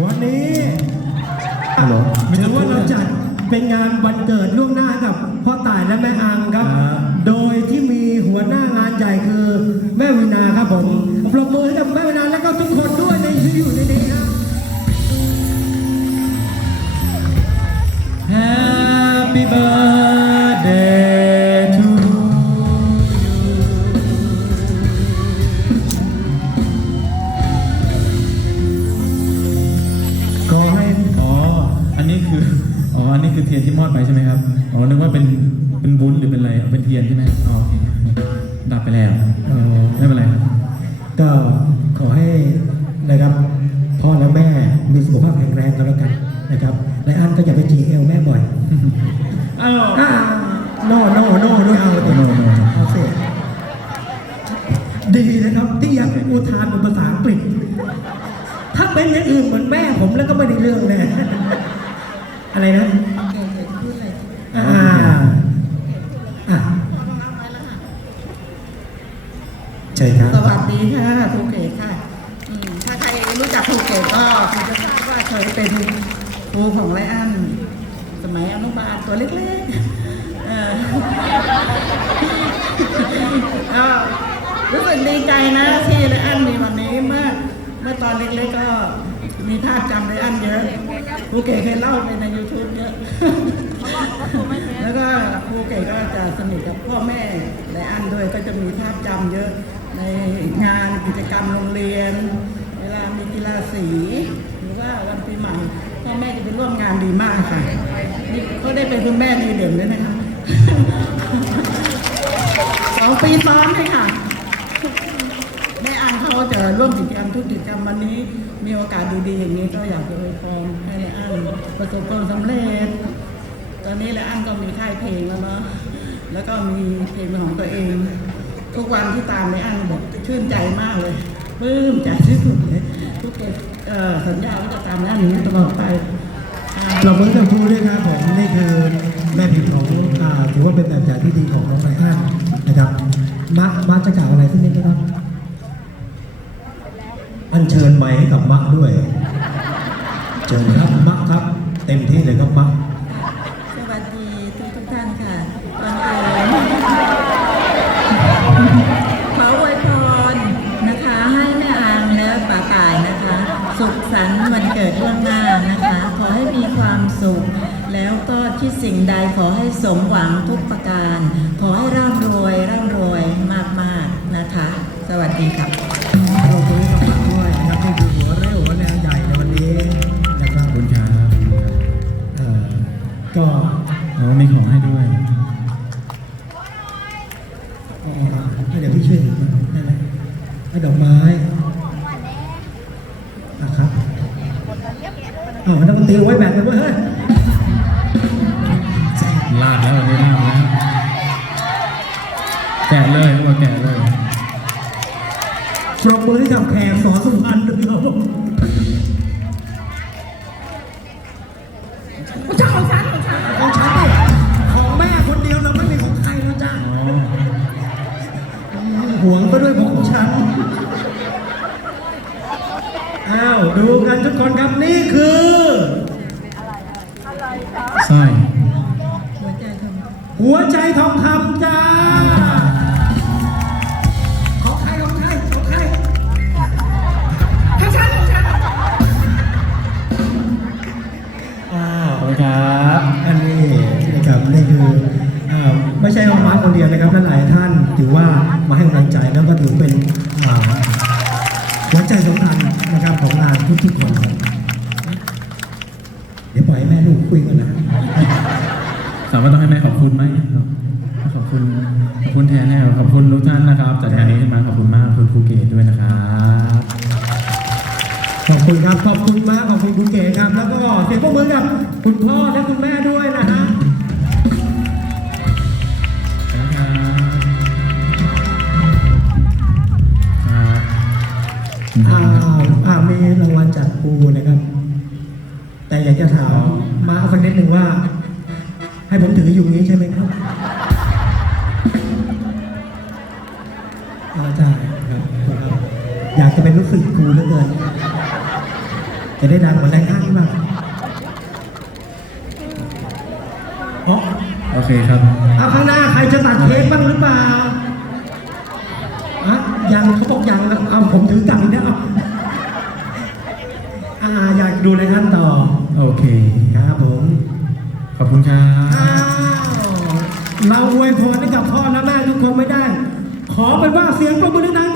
วันนี้ไม่ถือว่าเราจัดเป็นงานวันเกิดล่วงหน้ากับพ่อต่ายและแม่อังครับ โดยที่มีหัวหน้างานใหญ่คือแม่วินาครับผมปรบมือ ทียนที่มอดไปใช่ไหมครับอ๋อนึกว่าเป็นเป็นบุญหรือเป็นอะไรอ๋อเป็นเทียนใช่ไหมอ๋อโอเคดับไปแล้วเอ่อไม่เป็นไรครับก็ขอให้นะครับพ่อและแม่มีสุขภาพแข็งแรงกันแล้วกันนะครับและอันก็อย่าไปจีเอลแม่บ่อยอ้าวอ่าโน่โน่โน่ด้วยเอาโน่โน่เอาเสียดีนะครับที่ยังอุทานเป็นภาษาอังกฤษ ถ้าเป็นอย่างอื่นเหมือนแม่ผมแล้วก็ไม่ได้เรื่องแน่อะไรนะอ่าอะเชิญครับสวัสดีค่ะภูเก็ตค่ะอืมถ้าใครรู้จักภูเก็ตก็คงจะทราบว่าเคยเป็นครูของไรอันสมัยอนุบาลตัวเล็กๆเออก็รู้สึกดีใจนะที่ไรอันมีวันนี้เมื่อเมื่อตอนเล็กๆก็มีภาพจำไรอันเยอะภูเก็ตเคยเล่าไปใน YouTube เยอะแล้วก็ครูเก๋ก็จะสนิทกับพ่อแม่ไลอันด้วยก็จะมีภาพจำเยอะ ในงานกิจกรรมโรงเรียน เวลามีกีฬาสี หรือว่าวันปีใหม่พ่อแม่จะไปร่วมงานดีมากค่ะนี่เขาได้เป็นคุณแม่ดีเด่นด้วยนะคะสองปีซ้อนเลยค่ะแม่อันเขาจะร่วมกิจกรรมทุกกิจกรรมวันนี้ มีโอกาสดีๆอย่างนี้ก็อยากจะอวยพรให้แม่อันประสบความสำเร็จ ตอนนี้แม่อันก็มีค่ายเพลงแล้วเนาะแล้วก็มีเพลงของตัวเอง ทุกวันที่ตามแม่อันบอกชื่นใจมากเลยปลื้มใจที่สุดเลยทุกคนเอ่อสัญญาว่าจะตามแม่อันนี้ตลอดไปอ่าเราเพิ่งจะพูดด้วยครับผมนี่คือแม่พิมพ์ของอ่าถือว่าเป็นแบบอย่างที่ดีของน้องไรอันนะครับมะมะจะกล่าวอะไรสักนิดนะครับอัญเชิญไม้ให้กับมะด้วย เชิญครับมะครับ เต็มที่เลยครับมะ สุข แล้วก็ที่สิ่งใดขอให้สมหวังทุกประการ ขอให้ร่ำรวยร่ำรวยมากๆนะคะ สวัสดีครับเราคุยกับมะด้วยนะครับนี่คือหัวเรี่ยวหัวแรงใหญ่ในวันนี้นะครับขอบคุณครับเอ่อก็โอ้มีของให้ด้วยเอ่อให้เดี๋ยวพี่ช่วยถือมาได้ไหมให้ดอกไม้นะครับ อ้าวนักดนตรีเอาไว้แบ่งกันไว้เฮ้ยาดแล้วอันนี้ลาดแล้วแกะเลยเขาบอกแกะเลยปรบมือให้กับแขกสอนสุพรรณด้วยครับผมของฉันของฉันของฉันดิของแม่คนเดียวเราไม่มีของใครแล้วจ้าอ๋อหวงก็ด้วยของฉัน อ้าว ดูกันทุกคนครับนี่คือสร้อยหัวใจทำ หัวใจทองคำจ้า ของใครของใครของใครของฉันของฉันอ้าวขอบคุณครับอันนี้นะครับนี่คืออ่าไม่ใช่ของมาร์คคนเดียวนะครับหลายๆท่านถือว่ามาให้กำลังใจแล้วก็ถือเป็นอ่าหัวใจสำคัญนะครับของงานทุกๆคน เดี๋ยวปล่อยให้แม่ลูกคุยกันนะ สามารถต้องให้แม่ขอบคุณไหมขอบคุณขอบคุณแทนให้ขอบคุณทุกท่านนะครับจัดงานนี้ขึ้นมาขอบคุณมากขอบคุณครูเกตด้วยนะครับขอบคุณครับขอบคุณมากขอบคุณคุณเก๋ครับ แล้วก็เสียงปรบมือกับคุณพ่อและคุณแม่ด้วยนะฮะขอบคุณครับครับอ่าอ่ามีรางวัลจากครูนะครับ แต่อยากจะถามมาสักนิดหนึ่งว่า ให้ผมถืออยู่นี้ใช่ไหมครับอาจารย์ครับอยากจะเป็นลูกศิษย์ครูเหลือเกิน จะได้ดังเหมือนนาข้างบ้างอ๋อโอเคครับเอาข้างหน้าใครจะตัดเค้กบ้างหรือเปล่าอะยังเขาบอกยังเอาผมถือตังค์นะล้วอ่าอยากดูในขั้นต่อ โอเคครับผม ขอบคุณครัอ้าบเราอวยพรให้กับพ่อและแม่ทุกคนไม่ได้ ขอเป็นว่าเสียงปรบมือดัง